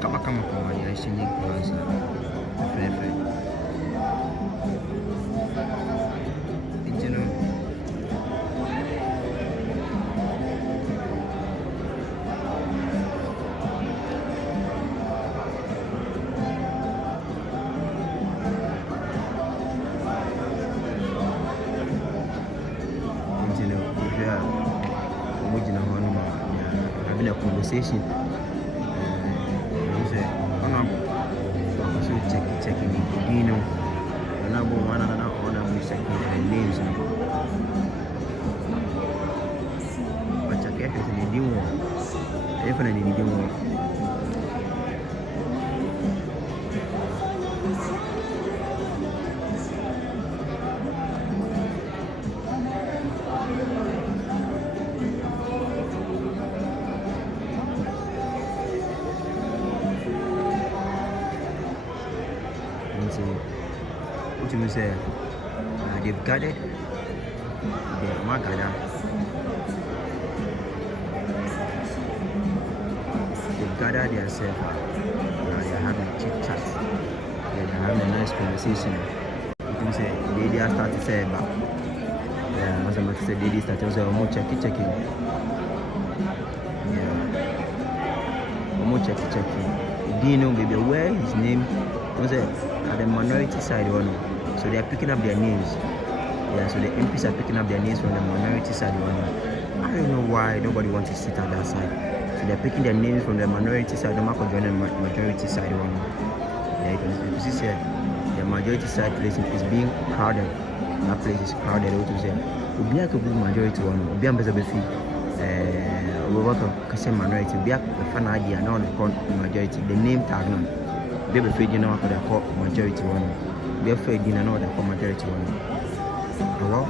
Kama kwa ya changing class fefe injino yeah mujina hono having a conversation checking you know another one checking their names but check everything they do definitely they do what you say they've gathered the Magada they've gathered themselves they're having a chit chat they're having a nice conversation you can say they are starting to say about as I say they start to say more checking more checking Dino baby where his name was it at the minority side one. So they are picking up their names. Yeah, so the MPs are picking up their names from the minority side one. I don't know why nobody wants to sit on that side. So they're picking their names from the minority side. The mark of joining the majority side one. Yeah, you can see here the majority side place is being crowded. That place is crowded. What to say? Ubia could be majority one. Ubia better be free. We work on minority. Ubia the fan idea now the majority. The name tag now. They be afraid you know what they call majority one. They afraid you know what they call majority one. Hello?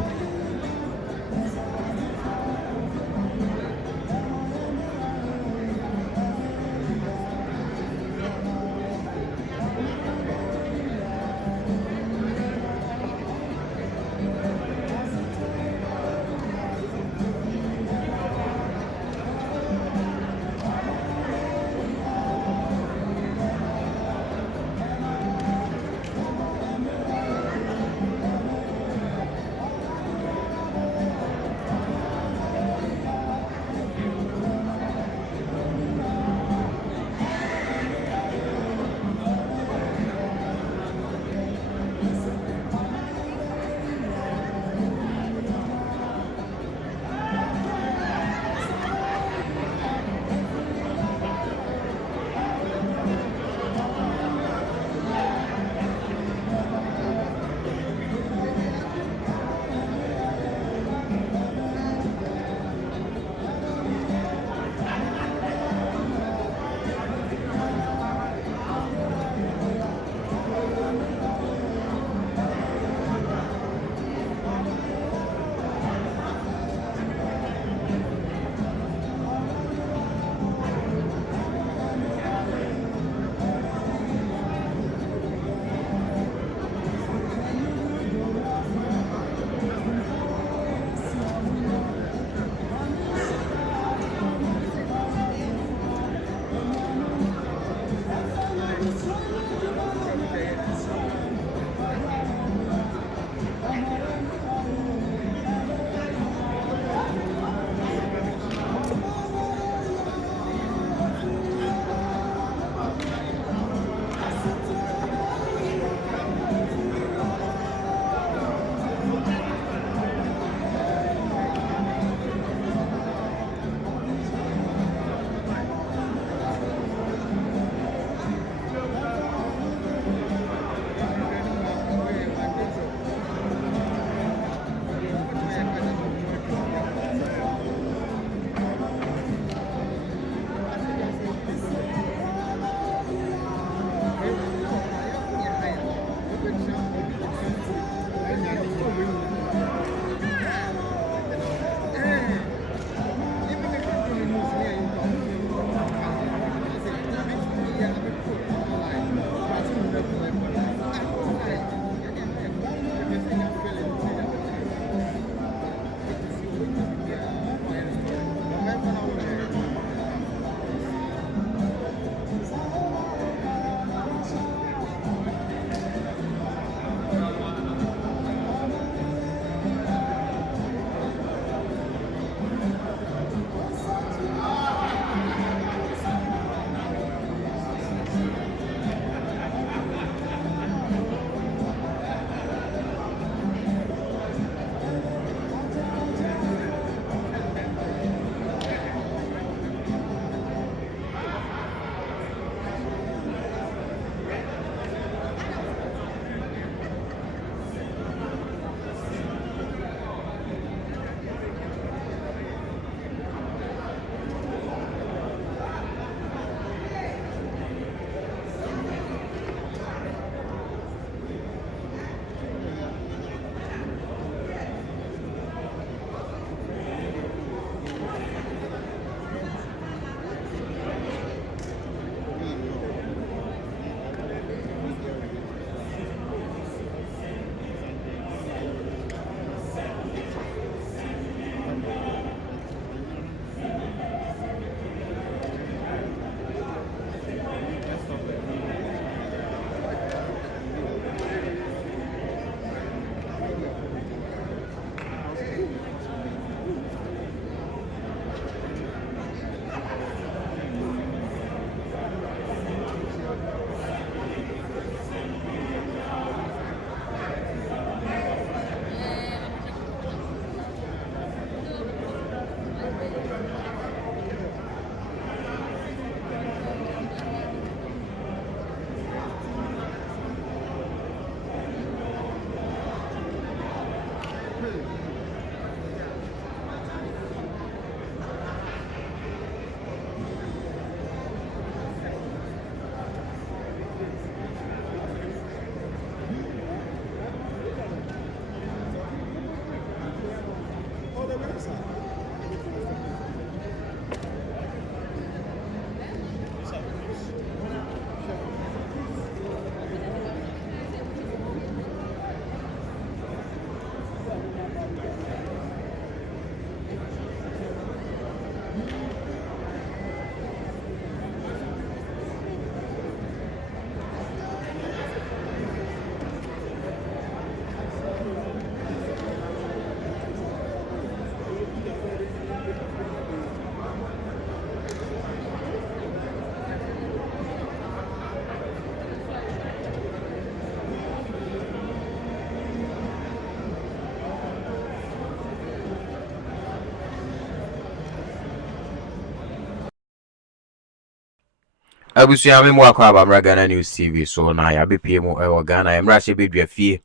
Abusia me mo akwa abamra Ghana News TV so na ya bepie mu e Ghana emra hye bedwa fie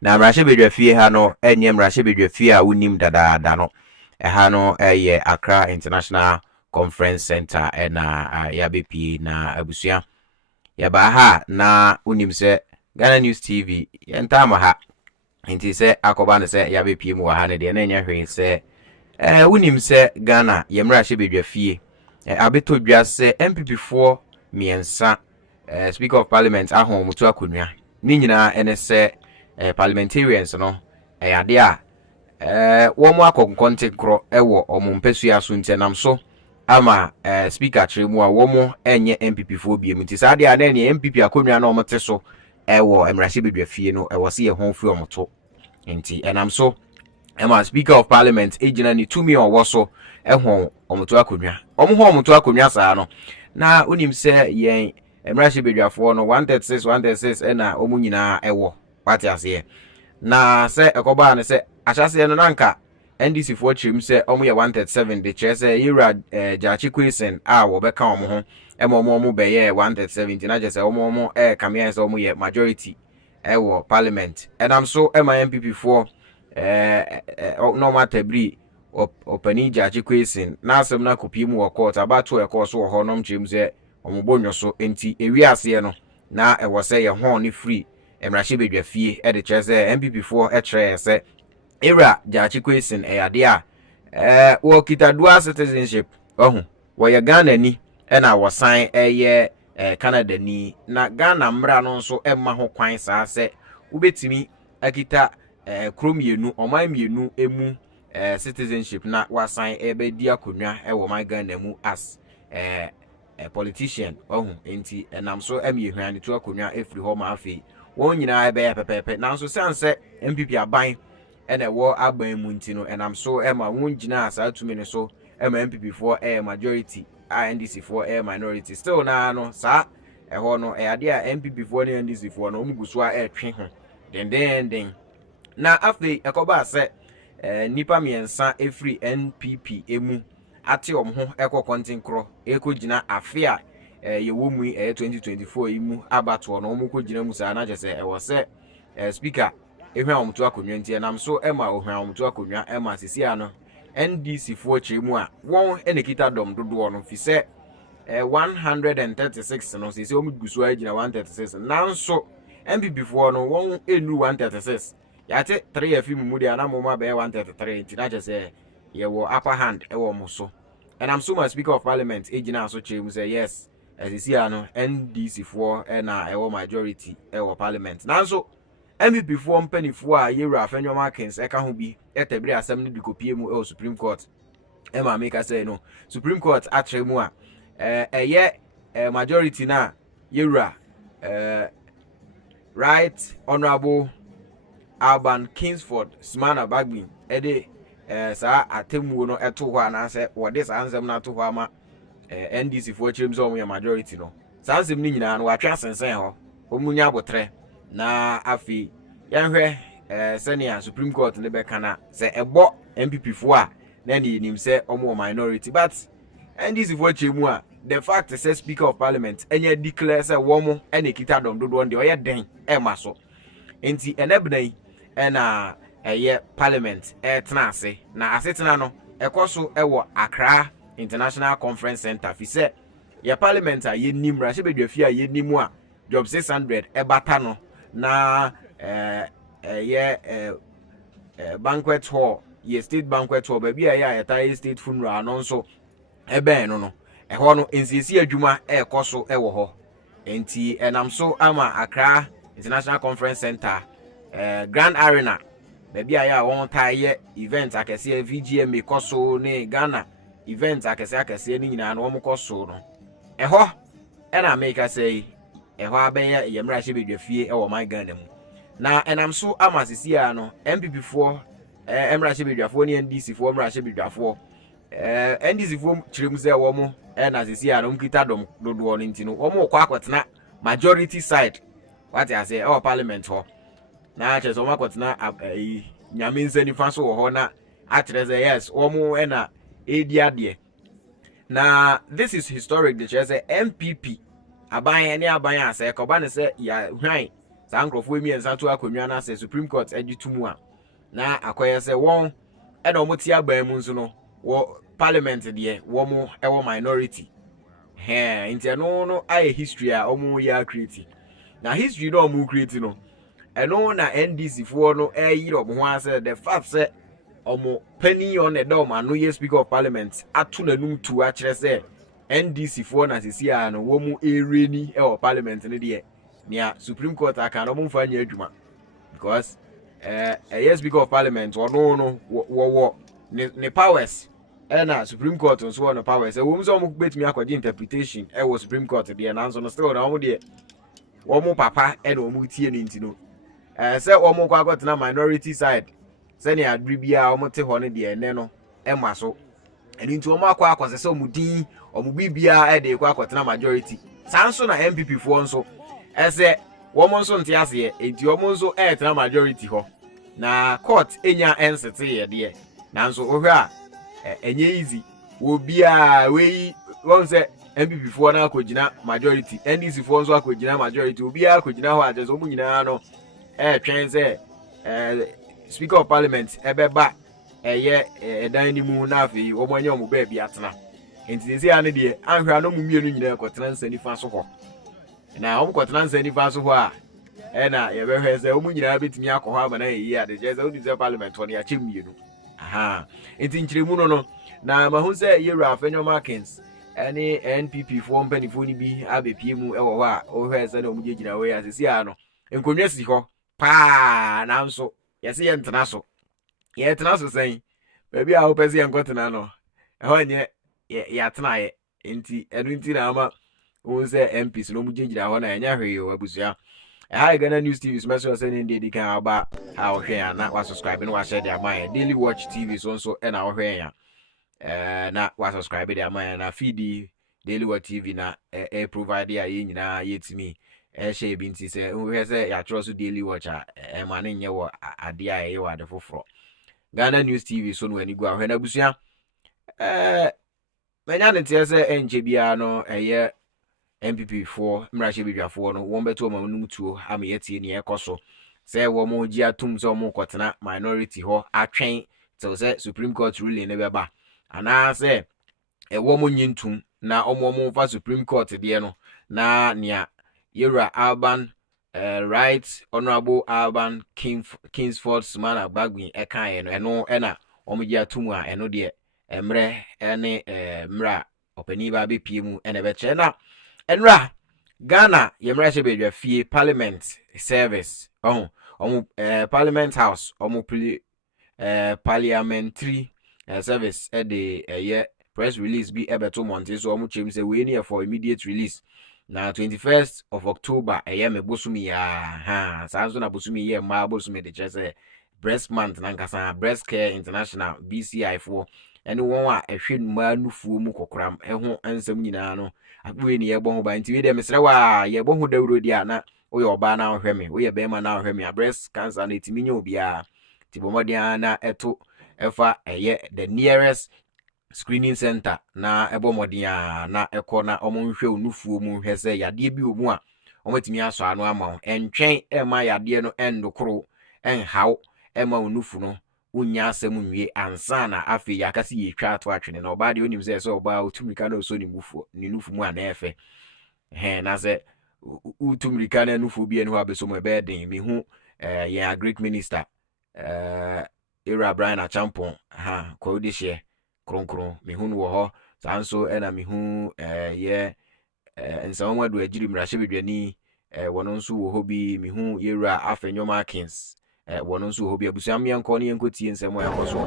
na emra hye bedwa fie ha no enye emra hye bedwa fie a unim dadaada no ha no ye Accra International Conference Center na ya bepie na abusia ya ba ha na unim se Ghana News TV yenta ma ha nti se akoba ne se ya bepie mu ha ne de na enya hwe se unim se Ghana yemra hye bedwa fie abeto dwa se MPP 4 miensa Speaker of Parliament ahon mutu akonwa ni nyina ene se parliamentarians no ade a wo mu akonkonte kro ewo omompɛsu aso ntenam so ama speaker chiremu a wo mu enye MPP 4 biem nti sa ade a na ne MPP akonwa na omote so ewo emrahye bedwa fie no ewo se ye hon fi omoto nti enam so ema Speaker of Parliament ejina ni tumi owo so ehon omoto akonwa omoto akonwa saa no na unim se yen emrahye bedwafo no 136 na omu nyina ewo pati ase na se ekoba ne se ahyase no nanka NDC fo chim se omu ye 137 de che se yira jachi kwesen a wo beka omu ho omu be ye 137 na je se omu kamia se omu ye majority ewo parliament enam so ema MPP fo no matabri opani jaji kwesen na asem na kopie mu wo court abato e court so ho nom chim se omubonyo so enti ewiase no na ewo se ye ho ni free emrahye bedwa fie e de chese MPP 4 tre se era jaji kwesen ade a wo kita dual citizenship wo ye Ghana ni e na wo san ye Canada ni na Ghana mra no nso emma ho kwan saa se ubetimi akita kromienu omanmienu emu citizenship na wasan ebedi akonwa ewo my Ghana mu as a politician enti enam so emyehwan to akonwa efri ho ma afi won nyina ebe pepepe na nso sanse MPP aban ene wo aban mu nti no enam so ema won gina asa atumi ne so ema MPP for majority a NDC for minority still na no sa eho no ade a MPP for ne NDC for no omuguso a etwe ho den na afi ekoba se nipa miensa efri NPP emu ate omho ekokontin kro ekogina afia yewo mu 2024 imu abato no omu kogina mu sa na jese ewo se speaker ehwan omto akonwa ntie nam so ema ohwan omto akonwa ema sisia no NDC fo chemu a won enekita dom dodo no fi se 136 no sisi omu gusu agina 136 nanso MPP fo no won enu 136 yate 3 afi mu de anamoma be 133 ntina jese yewo upper hand ewo muso and I'm so much Speaker of Parliament ejina so chemu say yes asisi ano NDC fo na ewo majority ewo parliament nanso MPP fo mpanifo a yewura afenwoma kins eka ho bi etebre asem no dikopie mu ewo Supreme Court ema make say no Supreme Court atremu a eye majority na yewura Right Honorable Alban Kingsford Smana Bagbin ede sa atemu no eto ho ana se wode sa ansem na to ho ama NDC fo chirim so omo majority no sa ansem ni nyina no watwa sensen ho omunya abotre na afi yanhwe senior Supreme Court ne be kana se ebo MPP fo a na ni nim se omo minority but NDC fo chimu a the fact say Speaker of Parliament enya declare say womo ene kita dom dodo nde oye den e maso enti enebdan ena eye parliament tena ase na asetena no ekoso ewo Accra International Conference Center fi se ye parliament a ye nim ra bedwa fi a ye nimu a job 600 ebata no na banquet hall ye state banquet hall ba bia ye ayeta state funeral no nso ebe no eho no ensisi adwuma ekoso ewo ho enti enam so ama Accra International Conference Center Grand Arena baby aya won taye event akese VGM koso ne Ghana event akese ni nyina no wo koso no eho na make say eho abenye yemrahye bedwa fie ewo my Ghana mu na enam so ama sisia no MPP fo emrahye bedwafo ne NDC fo emrahye bedwafo NDC fo chirem se wo mo na sisia no mkita dom dodo no ntino wo mo kwa akotena majority side what I say parliament ho na che so makotena nyame nsani fa so ho na atreze yes omo edi ade na this is historic the say MPP aban any aban say koba say ya hwan sa nkrofo emi ensa to akonwa na say Supreme Court agitum a na akoye say won e na omoti aban mu nso no wo parliament de wo mo e wo minority nti no aye history a omo ya create na history no omo create no eno na NDC fo no yi omo ho ase the fact say omo penny on the dome and no ye speaker of parliament atu nanum tu a kire say NDC fo na sisi a no wo mu ereni e o parliament ne de nia Supreme Court aka no mo fa nya adwuma because yes speaker of parliament or no wo ne powers na Supreme Court nso no powers e wo mso mo betimi akwaje interpretation e wo Supreme Court de na nso no still na wo de wo mo papa e na wo mu tie ne ntino say wo mo kwa got na minority side say na adribia wo mo te ho ne de ene no e ma so eni nti wo mo akwa akwase say wo din wo mo bibia e de kwa akotena majority sanso na MPP fo nso say wo mo nso nte ase enti wo mo nso e tena majority ho na court enya ensete ye de na nso ohwe a enye easy wo bia we won say MPP fo na akogina majority NDC fo nso akogina majority obi akogina ho ajeso wo nyina no twen say speaker of parliament ebeba eye dan ni mu na afi wo mo anya mo ba bia atena enti sisi ane de anhwa no mu mienu nyina ekotena nsani fa so ho na wo kotena nsani fa so ho a na ye behwe say wo mu nyina betimi akọ ho abana yi ade je say wo di parliament woni ache mienu enti nchiremu no na ma hu say yewra afenyo markins any NPP fo mpanifo ni bi abepie mu ewo ho a wo hwe say na omu gina we asisi a no enkonwa si ho pa na nso yesi ye ntena so ye tena so sen baby a wo pese ye nkotena no ho nye ya tena ye enti enu enti na ama wo say MPs no mu gina ho na enya hwe yo abusua Hi Ghana News TV special sending dey kan aba how hwe na wa subscribe na wa share their mind Daily Watch TV so na wo hwe ya na wa subscribe their mind na feed Daily Watch TV na provide ya ye nyina yetimi share bi nti se wo hwe se ya trust Daily Watch ma ne nye wo ade a ye wa de foforo Ghana News TV so no ani gu ahwe na busua menya ne tie se enje bia no eye MPP for mrache bidwafo no won beto ma num tuo ama yetie ne ekoso say wo mo gi atum so mo kotena minority ho atwen till say Supreme Court ruling ne beba ana say wo mo nyintum na omo fa Supreme Court de no na nia yera Alban right honorable Alban Kingsford Smana Bagwin ekan no eno na omo gi atum a eno de emre ene mra opani ba be pie mu ene be che na Enra Ghana yemrache bedwafie parliament service parliament house parliamentary service de press release bi ebeto monte so chem say we near for immediate release na 21st of October me bosumi ya sanso na bosumi ye ma bosumi de chese breast month na nkasa breast care international BCI for anyone wa ehwe numa nufuo mu kokram eho ansam nyina no akwe ni yebon ba nti we de mesre wa yebon hu dawro dia na wo ye oba na hwe me wo ye be ma na hwe me breast cancer na etiminya obia ti bomodia na eto efa the nearest screening center na ebomodia na ekọ na omonhwe onufuo mu hwe se yade bi omu a omatimi aso ano ama entwen ema yade no endokoro enhaw ema onufu no unya asem nwie ansa na afi yakasi ye twa ato atwene na oba de onim se so oba otumrika na so ni mufu ni nufu mu ana efe na se utumrika na nufu bi enu abeso mo be den mi hu ye Greek minister era Brian Achampon ko de hye kronkron mi hu no ho sanso na mi hu ye ensawo adu agiri mrahye bedwani wono nso wo hobi mi hu yera afenyo markins wono nso hobi abusuam yanko ne yankotie nsemo yakoso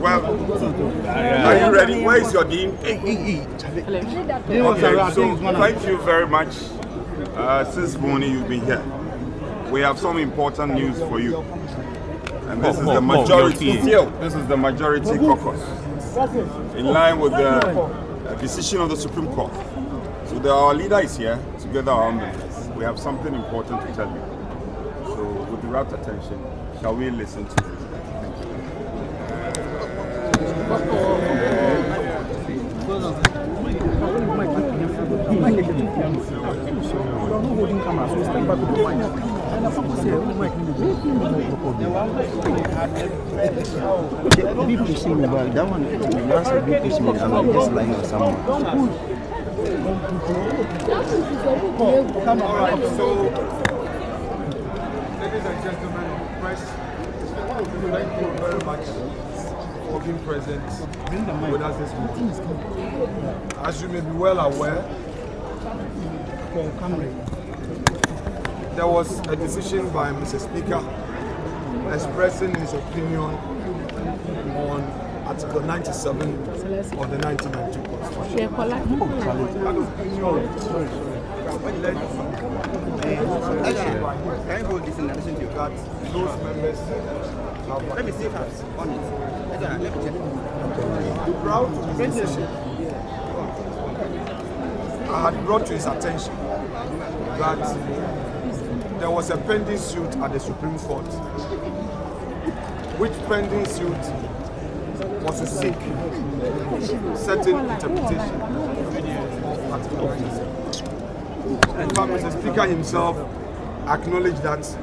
Well, are you ready? Where is your dean? Okay, so thank you very much. Since morning you've been here. We have some important news for you. And this is the majority. This is the majority caucus. In line with the decision of the Supreme Court. So our leader is here, together our members. We have something important to tell you. So with the rapt attention, shall we listen to this? not holding camera, so stand back with the mic. And the focus here, the mic be pushing me back. That one, last be pushing me, and I'm just lying on someone. Don't push. All right, so, ladies and gentlemen, press, thank you very much for being present with us this morning. As you may be well aware, there was a decision by Mr. Speaker expressing his opinion on Article 97 of the 1992 Constitution. Can you hold this in addition to That those members have... Let me see if I'm on it. Let me check. Proud to his decision, I had brought to his attention that there was a pending suit at the Supreme Court, which pending suit was to seek certain interpretation of Article 97. In fact, Mr. Speaker himself acknowledged that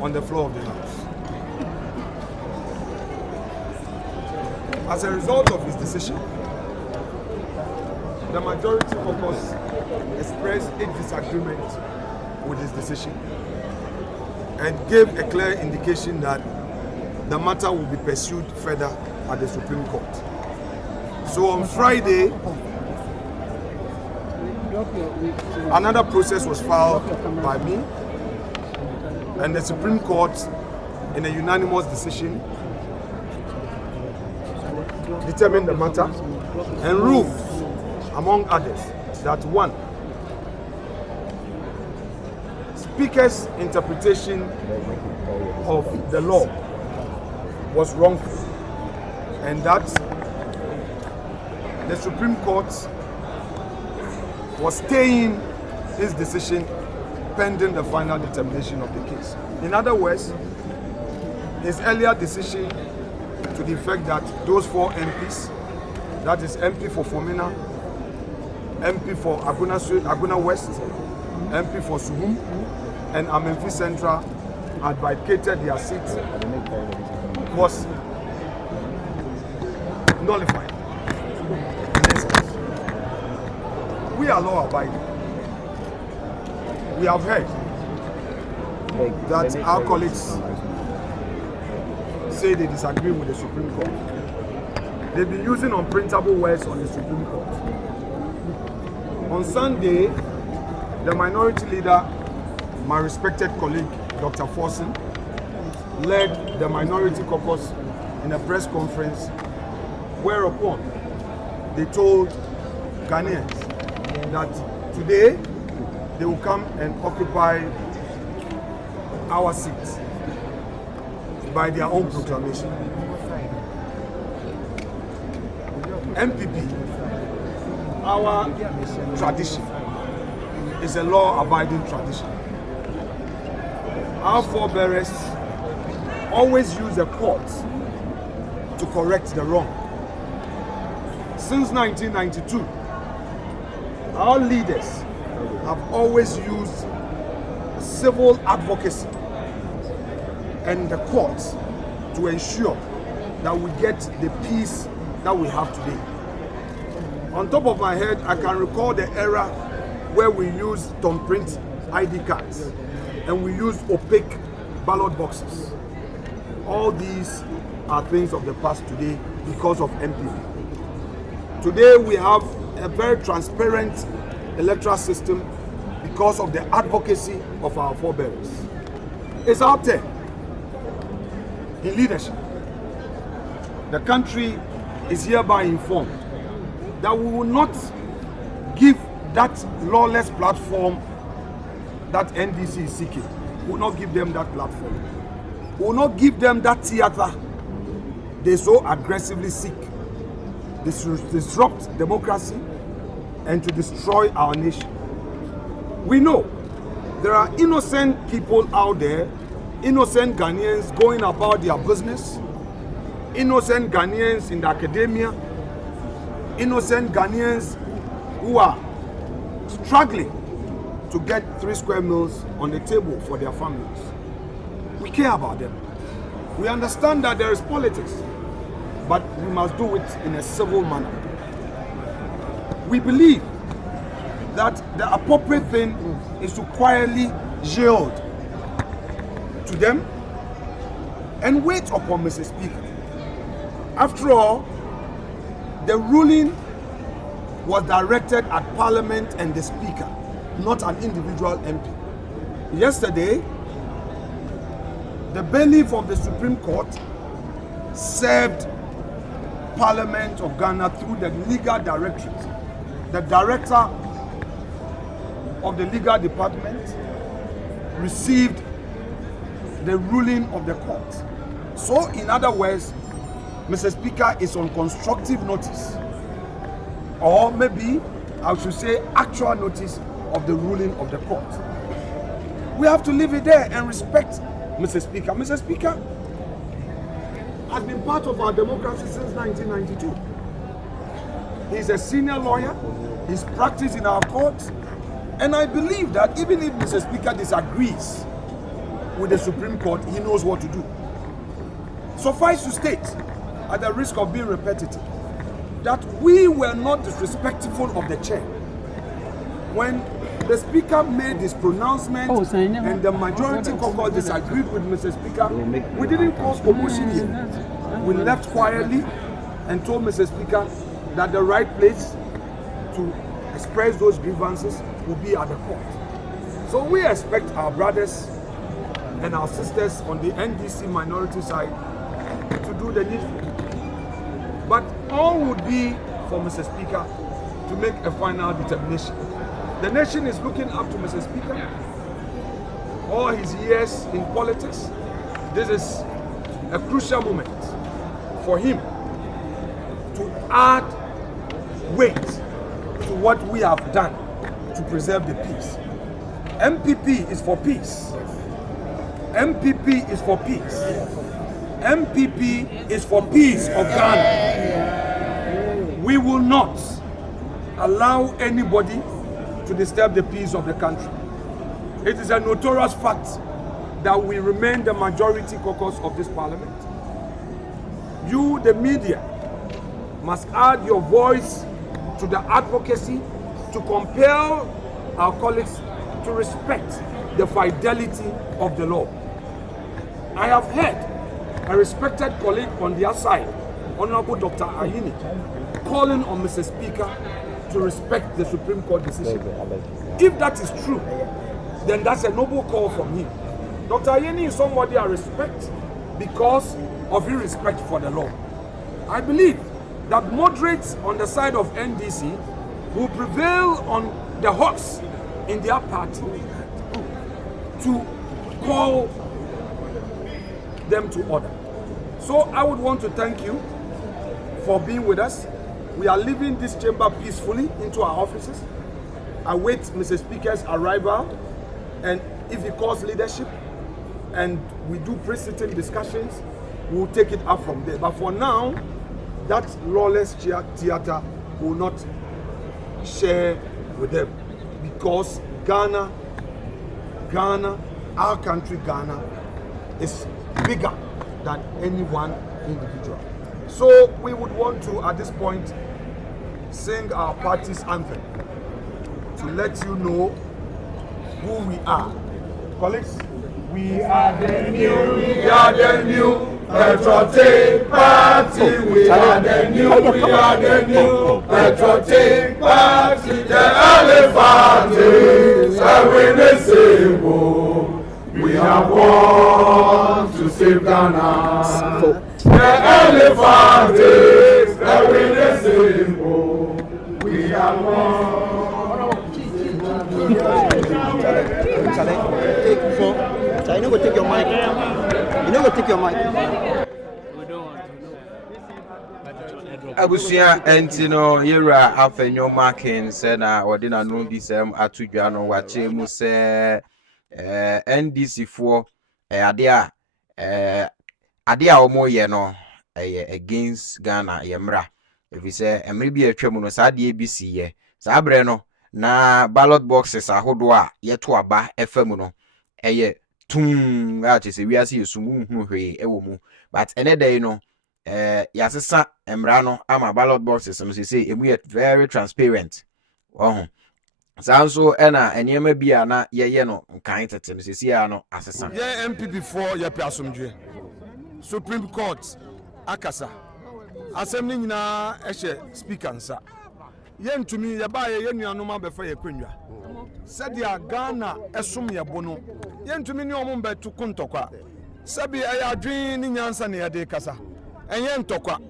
on the floor of the House. As a result of his decision, the majority caucus expressed its disagreement with his decision and gave a clear indication that the matter will be pursued further at the Supreme Court. So on Friday, another process was filed by me, and the Supreme Court, in a unanimous decision, determined the matter and ruled, among others, that one, Speaker's interpretation of the law was wrongful, and that the Supreme Court was staying his decision pending the final determination of the case. In other words, his earlier decision to the effect that those 4 MPs, that is MP for Fomena, MP for Aguna West, MP for Suhum, and Amenfi Central had vacated their seats, was nullified. We are law-abiding. We have heard that our colleagues say they disagree with the Supreme Court. They've been using unprintable words on the Supreme Court. On Sunday, the minority leader, my respected colleague, Dr. Forson, led the minority caucus in a press conference whereupon they told Ghanaians that today they will come and occupy our seats by their own proclamation. NPP, our tradition, is a law-abiding tradition. Our forebears always use the courts to correct the wrong. Since 1992, our leaders have always used civil advocacy and the courts to ensure that we get the peace that we have today. On top of my head, I can recall the era where we used thumbprint ID cards and we used opaque ballot boxes. All these are things of the past today because of NPP. Today we have a very transparent electoral system because of the advocacy of our forebears. It's out there in leadership. The country is hereby informed that we will not give that lawless platform that NDC is seeking. We will not give them that platform. We will not give them that theater they so aggressively seek. This will disrupt democracy and to destroy our nation. We know there are innocent people out there, innocent Ghanaians going about their business, innocent Ghanaians in the academia, innocent Ghanaians who are struggling to get 3 square meals on the table for their families. We care about them. We understand that there is politics, but we must do it in a civil manner. We believe that the appropriate thing is to quietly yield to them and wait upon Mr. Speaker. After all, the ruling was directed at Parliament and the Speaker, not an individual MP. Yesterday, the bailiff of the Supreme Court served Parliament of Ghana through the legal directorate. The director of the legal department received the ruling of the court. So, in other words, Mr. Speaker is on constructive notice, or maybe I should say actual notice of the ruling of the court. We have to leave it there and respect Mr. Speaker. Mr. Speaker has been part of our democracy since 1992. He's a senior lawyer, he's practiced in our courts, and I believe that even if Mr. Speaker disagrees with the Supreme Court, he knows what to do. Suffice to state, at the risk of being repetitive, that we were not disrespectful of the chair. When the Speaker made his pronouncement and the majority caucus disagreed with Mr. Speaker, we didn't cause commotion here. We left quietly and told Mr. Speaker that the right place to express those grievances will be at the court. So we expect our brothers and our sisters on the NDC minority side to do the needful. But all would be for Mr. Speaker to make a final determination. The nation is looking up to Mr. Speaker. All his years in politics, this is a crucial moment for him to add weight to what we have done to preserve the peace. MPP is for peace. MPP is for peace. MPP is for peace of Ghana. We will not allow anybody to disturb the peace of the country. It is a notorious fact that we remain the majority caucus of this parliament. You, the media, must add your voice to the advocacy to compel our colleagues to respect the fidelity of the law. I have heard a respected colleague on their side, Honorable Dr. Ayini, calling on Mr. Speaker to respect the Supreme Court decision. If that is true, then that's a noble call from him. Dr. Ayini is somebody I respect because of his respect for the law. I believe that moderates on the side of NDC will prevail on the hawks in their party to call them to order. So I would want to thank you for being with us. We are leaving this chamber peacefully into our offices. I wait Mr. Speaker's arrival, and if he calls leadership and we do pre-sitting discussions, we'll take it up from there. But for now, that lawless theater will not share with them, because Ghana, our country Ghana, is bigger than any one individual. So we would want to, at this point, sing our party's anthem to let you know who we are. Colleagues, we are the new Patriotic Party. We are the new Patriotic Party. The elephant is a winning symbol. We are born to save Ghana. The elephant is a winning symbol. We are born. You know, go take your mic. You know, go take your mic. Abusia Entino Yera Afenyo Markin said, or dinner no be some atujano wache muse NDC for Adia Omo Yeno against Ghana Yemra. If we say, and maybe a tremono Sadi ABC ye, Sabreno, na ballot boxes ahodo a yeto aba efam no eye tum a che se wiase yesumu hu hwe ewo mu but ene day no yasesa emra no ama ballot boxes no say emu yet very transparent sanso ena enema bia na yeye no nkan tete no sesi ya no asesa ye MPP for ye piasomdwe Supreme Court akasa asem ni nyina ehye speaker nsa ye ntumi ye ba ye nuanom abefa ye kwenwa sadia Ghana esom ye bo no ye ntumi ni omum betu kuntokwa sabi aya adwen ni nyansa ne ye de kasa enye ntokwa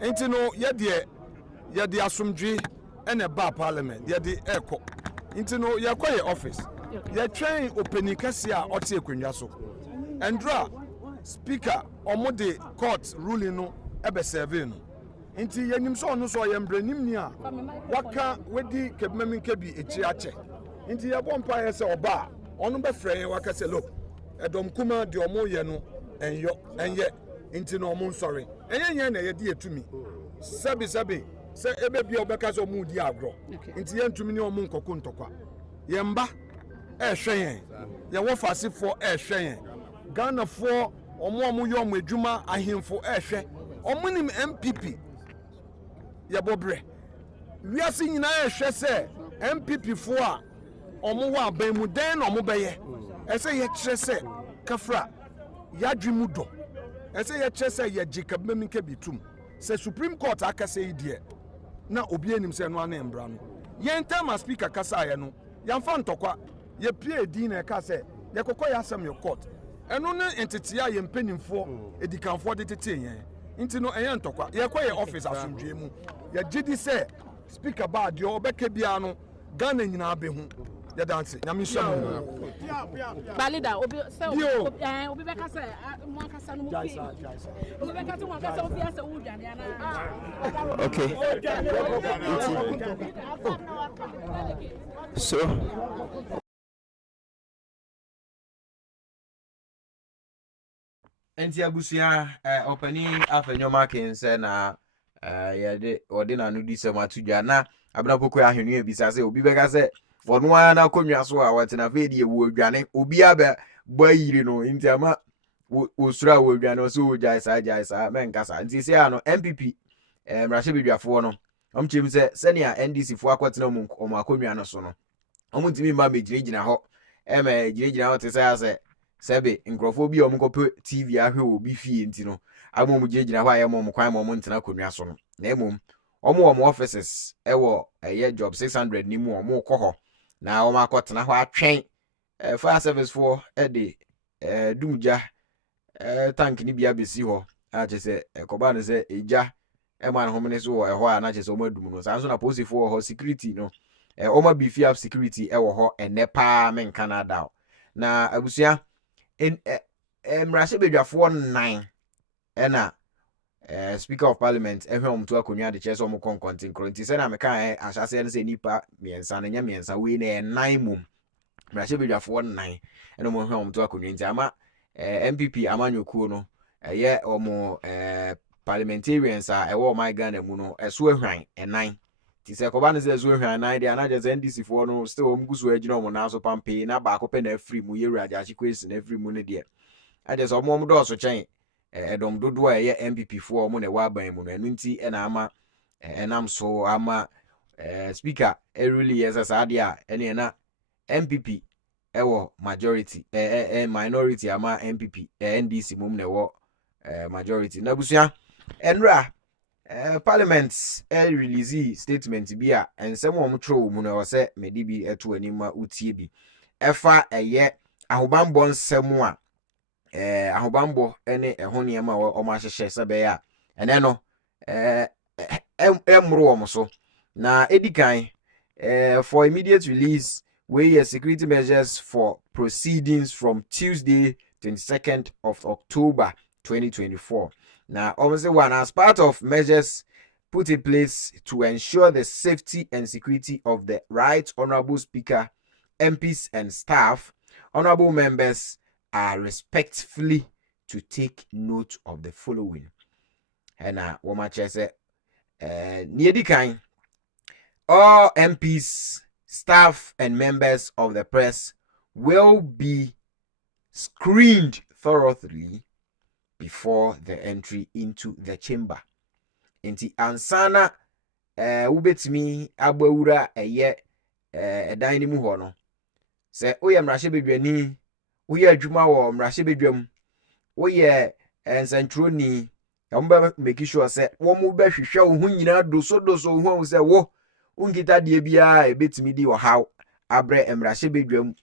enti no ye de asomdwe ene ba parliament ye de eko enti no ye kwaye office ye train openi kase a ote ekwenwa so endra speaker omode court ruling no ebe serve no enti yenim so no so ye mbranim ni a waka wedi kebmemi kebi echi ache enti ye bompa ye se oba onu be frɛ waka se look edom kuma de omo ye no enye enti no omo sorry enye na ye de etumi sabi se ebe bia obeka so mu di agro enti ye ntumi ni omo nkoko ntokwa ye mba hwen ye wo fasefo hwen Ghana for omo yom adwuma ahemfo hwe omonim MPP ye bobre wiase nyina hwe se MPP fo a omo wa ban mu den no omo beye ese ye kire se kafra yadwimu do ese ye kire se ye jikabmemi ke bitum se Supreme Court akase idie na obi anim se no ana embra no ye ntama speaker kasa ye no yamfa ntokwa ye pie din na ka se ye kokọ ya asem your court eno na entity a ye mpanimfo edikanfo de tete yen nti no enye ntokwa ye kwa ye office asomdwe mu ye gidi se speaker ba de obeka bia no Ghana nyina abehu ye dance nyame hwam balida obi beka se mo kasa no mo fi obi beka to mo kasa obi ase wo dwane ana Okay. So enti abusia opani afenyoma kense na yede odina no di se matudwa na abna poko ahenu ebisa se obi beka se ono ana konwa so a watina fedi ewu odwane obi aba bayire no enti ama osura wo odwane so jaisa menkasa enti se ano MPP mrashe bidwafo no omchim se senia NDC fo akwatena mu omo akonwa no so no omutimi mba mejirejina ho jirejina ho te se sebe nkrofo bi omkope TV ahwe obi fie enti no amom jirejina ho ayemo kwan mo ntena konwa so no na emom omo offices ewo eye job 600 ni mu omo koho na omo akotena ho atwen fire service for de dumja tank ni bia besi ho a chese koba no se eja man homene so ho a na chese omo adum no sanso na police for ho security no omo bi fi security ewo ho enepa men Canada na abusia mrashe bedwafo 9 ena Speaker of Parliament ehwem to akonwa de chese omo konkontin kronti se na meka ahase ne se nipa miensa na nya miensa we na 9 mum mrashe bedwafo 9 ena mo hwem to akonwa nti ama MPP amanyokuo no ye omo parliamentarians a ewo my Ghana mu no eso ehwan enan ti se koba ne se eso ehwan enan de ana je NDC fo no still omgusu agina omo na so pampe na ba akopɛ na free mu yewura ja chikwesi na free mu ne de ade so omo do so chen edom dodo a ye MPP fo omo na wa ban mu no enu nti na ama enam so ama speaker really yes as ade a ene na MPP ewo majority minority ama MPP NDC mum na ewo majority na busia enra parliament release statement bi a ensem wo mtro mu na wo se medi bi eto anima utie bi efa eye ahobambo nsem a ahobambo ene eho ne ma wo ma hyehye se be ya ene no emro wo so na edikan for immediate release we security measures for proceedings from Tuesday 22nd of October 2024. Now, obviously, one as part of measures put in place to ensure the safety and security of the Right Honorable Speaker, MPs and staff, honorable members are respectfully to take note of the following. And woman say, near the kind, all MPs staff and members of the press will be screened thoroughly before the entry into the chamber. Inti ansana ubetimi agbawura edan ni mu ho no. Se oye mrahye bedwani, oye adwuma wo mrahye bedwam, oye ensantroni, yamba make sure se wo mu behwehwe wo hu nyina doso hu se wo unkita de bia ebetimi di wo haw abre mrahye bedwam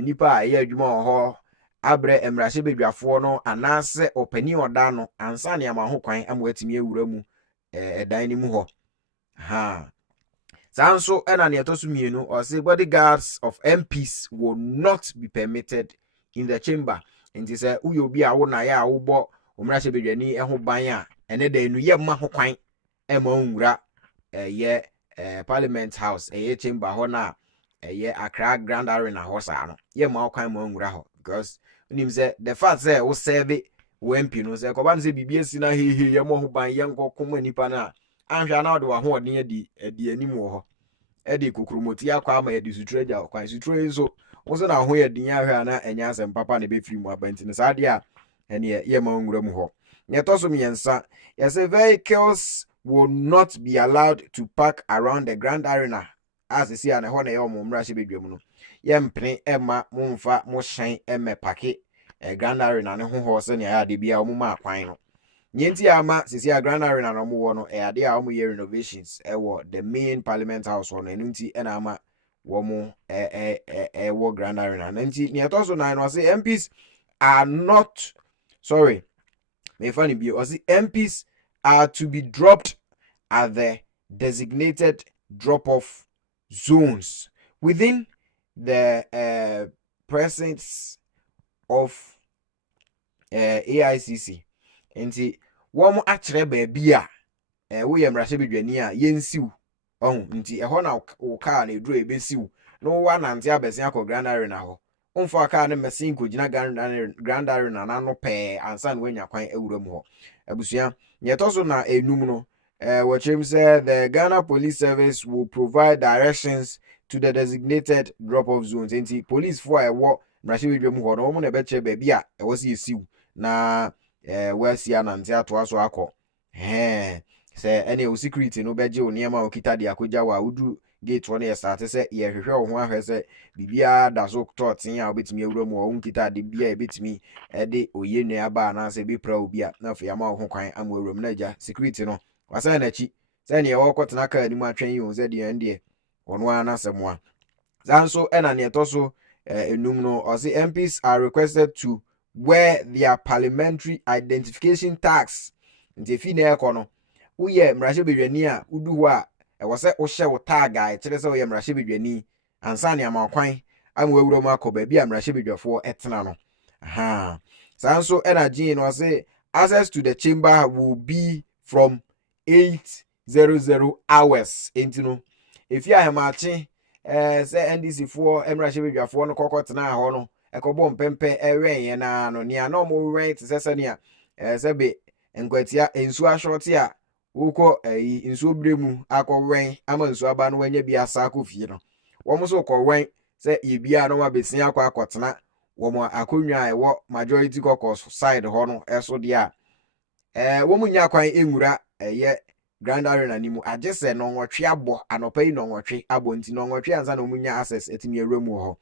nipa aye adwuma wo ho abre mrahye bedwafo no anase opani oda no ansa ne amaho kwan amwatimi ewura mu edan ni mu ho. Ha Sanso ena ne etosu mienu or say bodyguards of MPs will not be permitted in the chamber. Nti say uyobi a wo na ya wo bo omrahye bedwani eho ban a ene da enu ye ma ho kwan e ma nwura Parliament House chamber ho na Accra Grand Arena ho sa no ye ma kwan ma nwura ho because unim say the fact say wo serve wo MP no say ko ban say bibie si na hehe ye mo ho ban ye nkokoma nipa na anhwa na wo ho odin adi anim wo ho edi kukrumoti akwa ama edi sutreja kwan sutre so wo so na ho ye din ahwa na enya asem papa na be firi mu abanti ne sa de a ene ye ma nwura mu ho. Ne to so miensa ye say vehicles will not be allowed to park around the Grand Arena as see an ho na ye omo mrahye bedwam no ye mpene ema momfa mo hyen eme pake Grand Arena ne ho se ne ya de bia omo ma kwan no. Nyenti ama sisi a Grand Arena no mo wo no ade a omo ye renovations wo the main Parliament House no nti ena ama wo mo wo Grand Arena nti ne etoso na no say MPs are not sorry me funny bi o say MPs are to be dropped at the designated drop-off zones within the presence of AICC. Nti wo akere baabi a wo ye mrahye bedwani a yensiw nti eho na wo car na eduro ebesiw no wa nante abese akọ Grand Arena ho umfa car na mesin ko gina Grand Arena na no pe ansa na wanya kwan ewura mu ho. Abusua nyetoso na enum no Wachim said the Ghana Police Service will provide directions to the designated drop-off zones. Nti police for a walk mrahye bedwam ho no mo na beche baabi a e wosi esiw na wesi anante ato aso akọ say any security no beje oniema okita de akoja wa udu gate one start say ye hwehwe wo ho ahwe say bibia da so totin a obetimi ewura mu o nkita de bia ebetimi de oyenu aba na say be pra obi a na fa ma wo ho kwan am ewura mu na ja security no wasa na chi say ne wo kwotena ka animu atwen yi o say de ende ono ana semo a zanso ena ne toso enum no o say MPs are requested to wear their parliamentary identification tags. Nti fi na ekono uye mrahye bedwani a udu ho a e wo se wo hye wo tag a kire se wo ye mrahye bedwani ansa ne amakwan amwawura mu akọ baabi a mrahye bedwafo etena no. Aha sanso energy no say access to the chamber will be from 8:00 hours. Enti no efi ahemache say NDC for mrahye bedwafo no kokotena ho no ekobo mpempe ewen na no nia no mo right sesania sebe enkwatia ensu ashoti a uko ensu bremu akọwen ama ensu aba no wanya bia sa akofie no wo mo so kọwen se yebia no ma besia akọtena wo mo akonwa ewo majority caucus side ho no eso dia wo mo nya kwan enwura Grand Arena ni mu agese no nwotwe abo anopai no nwotwe abo nti no nwotwe anza no munya access etimi ewremu ho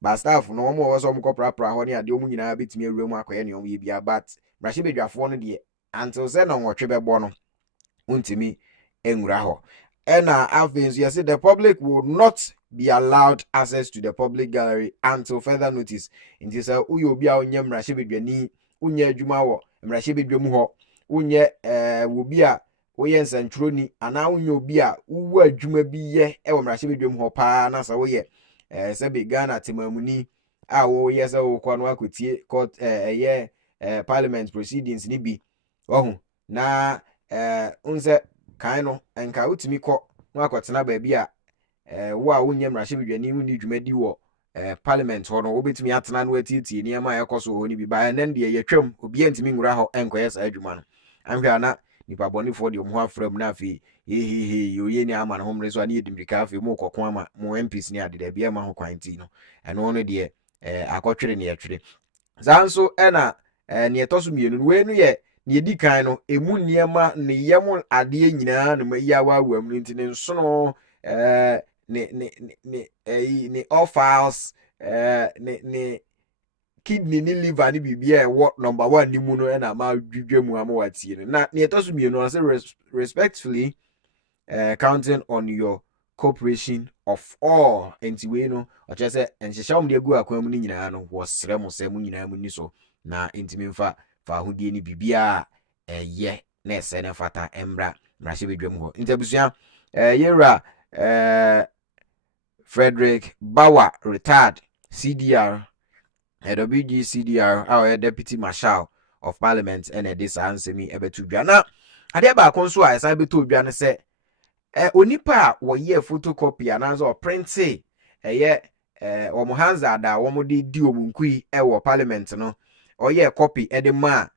ba staff no mo wo so mo kopra ho ne ade o munyina betimi ewremu akoye ne o ye bia but mrahye bedwafo no de until say no nwotwe bebo no untimi enwura ho ena afenzu you say the public will not be allowed access to the public gallery until further notice. Nti say uyo obi a onye mrahye bedwani unye adwuma wo mrahye bedwam ho unye wobi a woye nsantroni ana unye obi a uwu adwuma bi ye e wo mrahye bedwam ho pa na sa woye sebe Ghana temamuni a wo ye se wo kwa no akotie court parliament proceedings ni bi ohun na unse kan no enka utimi kọ no akotena ba bia wo a wonye mrahye bedwani woni dwumadi wo parliament ho no wo betimi atena no atiti ni ama yekoso ho ni bi ba nan de yetwam obi antimi nwura ho enkoye sa adwuma no anhwa na nipa boni for de ho afram na afi you ye ni ama home reso ani edimrika afi mu kokon ama mu MPs ni ade da bia ma ho kwanti no eno no de akotwere ne yetwere zanso ena ne etoso mienu we no ye ne edi kan no emu niema ne yem ade nyina no mayi awa mu nti ne nso no ne all files ne kidney ni liver ni bibia e what number 1 ni mu no na ma dwedwe mu ama watie no na ne etoso mienu no say respectfully counting on your cooperation of all enti we no o che se enhyehya de agu akwan mu ni nyina no wo sere mo se mu nyina mu ni so na enti memfa fa hodie ni bibia ye na ese ne fata embra mrahye bedwam ho enti abusua yera Frederick Bauer retired CDR WG CDR our deputy marshal of parliament and this ansemi ebetu dwa na ade ba kon so a esa beto dwa ne se onipa wo ye photocopy anazo o print ye wo hanza da wo mo de di omunkui wo parliament no o ye copy e de ma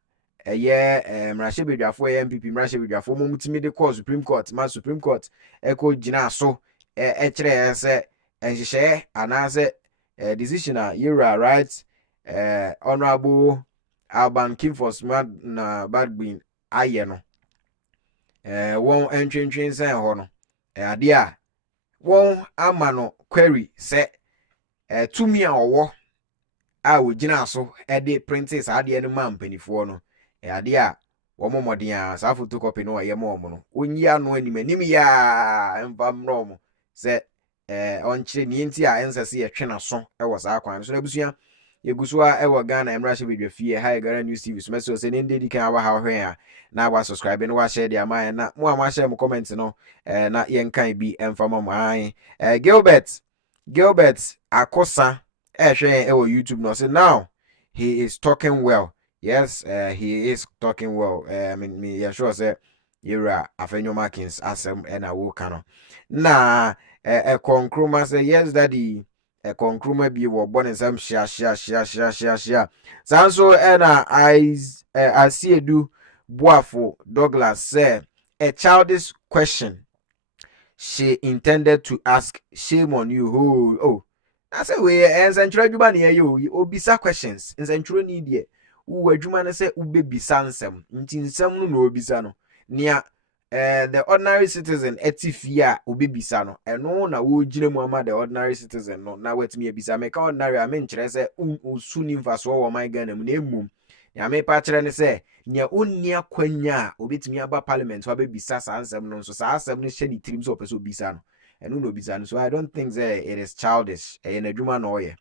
ye mrahye bedwafo ye NPP mrahye bedwafo mo mutimi de call Supreme Court ma Supreme Court ko gina so kire se enhyehyɛ anaze decision a yera right honorable Alban Kimfos na Badbin aye no won entwentwen sen ho no ade a won ama no query se tumi a owo a wogina so de prints ade no ma mpanifo no ade a wo momodin a sa photocopy no ye mo no onyi ano anim ya empam no mo se onchire ni enti a ensese ye twena so wo sa kwan so na busua yeguso a ewo Ghana emrahye bedwafie ha Ghana News TV so meso se ne ndedi kan awa ha hwen a na wa subscribe no wa share dia man na mo ama share mo comment no na ye nkan bi emfama mo an Gilbert Akosa hwen ewo YouTube no say now he is talking well. Yes, he is talking well. I mean me yeah sure say yera afenyo markings asem na wo kano na konkruma say yes daddy konkruma bi wo born nsam shia sanso na I see edu Boafo Douglas say a childish question she intended to ask. Shame on you. Oh I say we ensanchura dwuma ne ye obisa questions ensanchura ni de wo adwuma ne say ubebisa nsem nti nsem no na obisa no nia the ordinary citizen etifia obebisa no eno na wo gire mu ama the ordinary citizen no na watimi ebisa me ka ordinary a me nkyere se usuni mfaso wo my Ghana mu na emum ya me pa kire ne se nia onni akwanya obetimi aba parliament wa bebisa sa nsem no so sa asem no hye ni tirim so opese obisa no eno no obisa no so I don't think that it is childish en adwuma no ye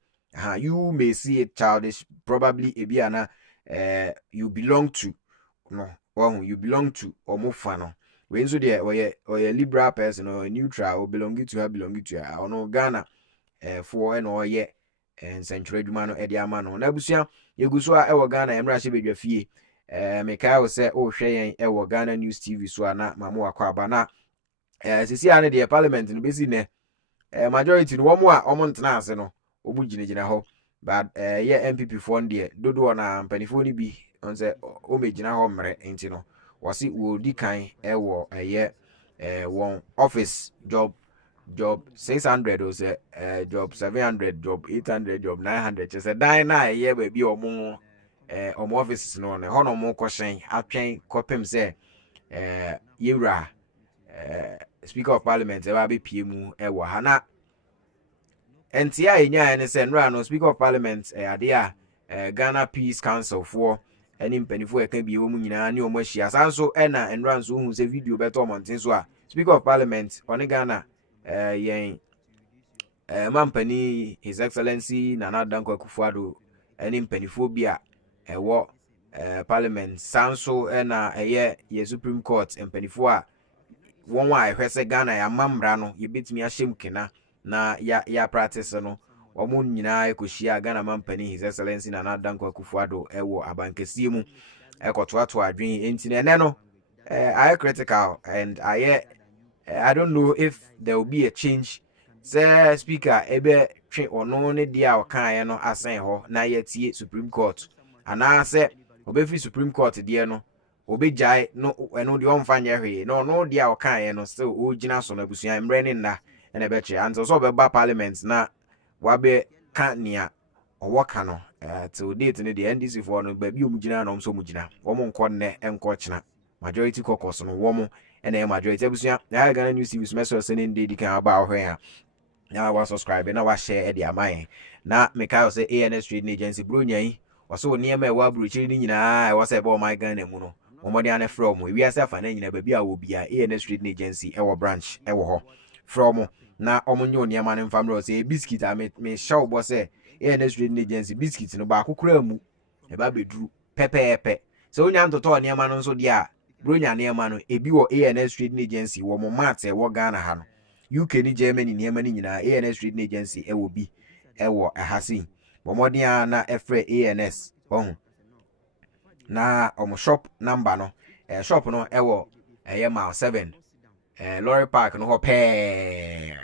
you may see it childish probably ebiana you belong to no you belong to omofa no we nso de oye liberal person or neutral or belong to ono Ghana for and oye and century dwuma no edi ama no na busua yeguso a ewo Ghana emrahye bedwafie Mikael say o hwe yen ewo Ghana News TV so na mamo akwa aba na sisi ane de parliament no besi ne majority no womo a omontena ase no obu ginegina ho but ye NPP fond de dodo na mpanifo ni bi on say o megina ho mre enti no wasi wo di kan ewo won office job 600 o say job 700 job 800 job 900 just dan na ye ba bi omo offices no ne ho no mo kwhyen atwen kopem say yewra Speaker of Parliament eba be piemu ewo hana entia enya ene se nra no Speaker of Parliament ade a Ghana Peace Council for eni mpanifo eka bi wo mu nyina ne omo ahia sanso ena nra nso hu se video beto monten so a Speaker of Parliament on Ghana yen mampani His Excellency Nana Dankwa Akufo-Addo eni mpanifo bi a ewo Parliament sanso ena ye Supreme Court mpanifo a won wa ehwese Ghana ya mamra no ye betimi ahyem kena na ya practice no omo nyina ekohia Ghana mampani His Excellency Nana Dankwa Akufo-Addo ewo abankasie mu ekotoato adwen enti ne no I critical and I don't know if there will be a change. Say speaker ebe twe ono ne dia o kan no asen ho na ye tie Supreme Court ana say obefi Supreme Court die no obi jai no eno de omfanye hwe no dia okan no still o gina so na busua mbre nna ene be che anzo so be ba parliament na wabe kania owoka no till date ne the NDC for no ba bi omugina no so mugina wo mo nko ne enko china majority caucus no wo mo ene majority abusua ya Ghana News TV message sene ndi kan aba hwe a na wa subscribe na wa share e di amaye na meka say ANS Trading Agency bronya yi waso niema e wa bruchiri ni nyina e wa say ba my Ghana mu no omode ane from wi ase afa na nyina ba bi a wo bia ANS Trading Agency e wo branch e wo ho from na omonyo niema ne mfamro say biscuit a me show bo say ANS Trading Agency biscuit no ba kokura mu e ba beduru pepepe so onya ntoto niema no nso dia bronya niema no ebi wo ANS Trading Agency wo mo mate wo Ghana ha no UK ni Germany niema ni nyina ANS Trading Agency e wo bi e wo ahasi bomodia na efre ANS ohun na shop number no shop no e wo mile 7 lorry park no ho pe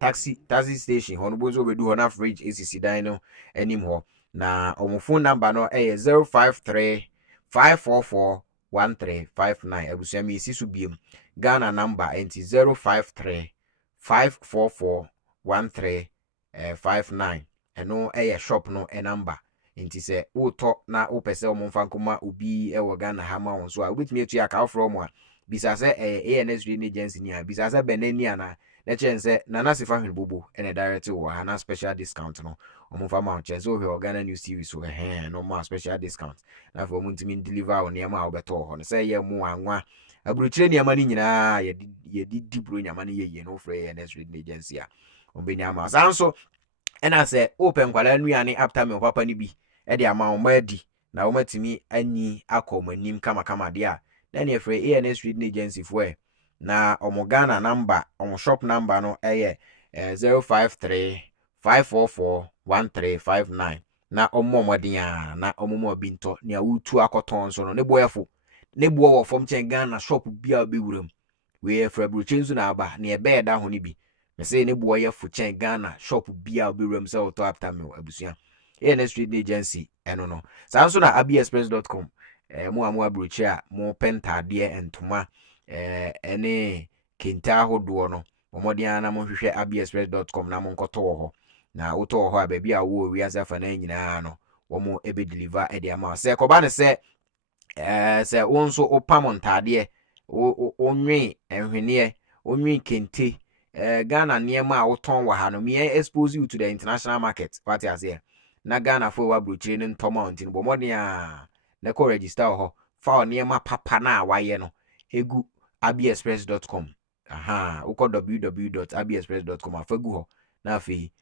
taxi station ho no bozo bedu ho na fridge ACC dan no anim ho na phone number no 053 544 1359 abusua mi isi so biem Ghana number enti 053 544 1359 eno shop no number enti se uto na upese omfa nkoma obi wo Ghana ha ma won so a obetumi etu aka from a bisa se ANS Trading Agency ni a bisa se benani ana na chense na na sefa hwen bobo ene direct wo ha na special discount no omfa ma chense o he Ghana News TV so no more special discount na for muntimi deliver on niam a obeto ho no se ye mu anwa abruchire niam ni nyina ye di bro nyama ni ye no free ANS Trading Agency a obenya ma sanso ena se open kwala nuane after me papa ni bi e de ama omadi na omatimi anyi akomanim kama de a na ne free ANS Trading Agency for na Ghana number shop number no 053 544 1359 na omomodin a na omomo binto ne awutu akoton so no ne boyefo ne bo wo fom chen Ghana shop bia bewuram we free bruchenzu na aba ne ebe da ho ni bi me say ne bo yefo chen Ghana shop bia bewuram se auto after me abusua ANS Trading Agency eno no sanso na abexpress.com mo abruche a mo pentade entoma ene kenta hodo no omodian na mo hwehwe abexpress.com na mo nkoto ho na woto ho a ba bia wo wi asafa na nyina no wo mo ebe deliver e de ama se ko ba ne se se wonso opam ntade onwe enhwene onwe kente Ghana niema a woton wa ha no me expose you to the international market what you say na Ghana for wa bruchire ne ntoma ontin bo modern na ko register ho fa niema papa na waye no egu abexpress.com uko www.abexpress.com afagu ho na afi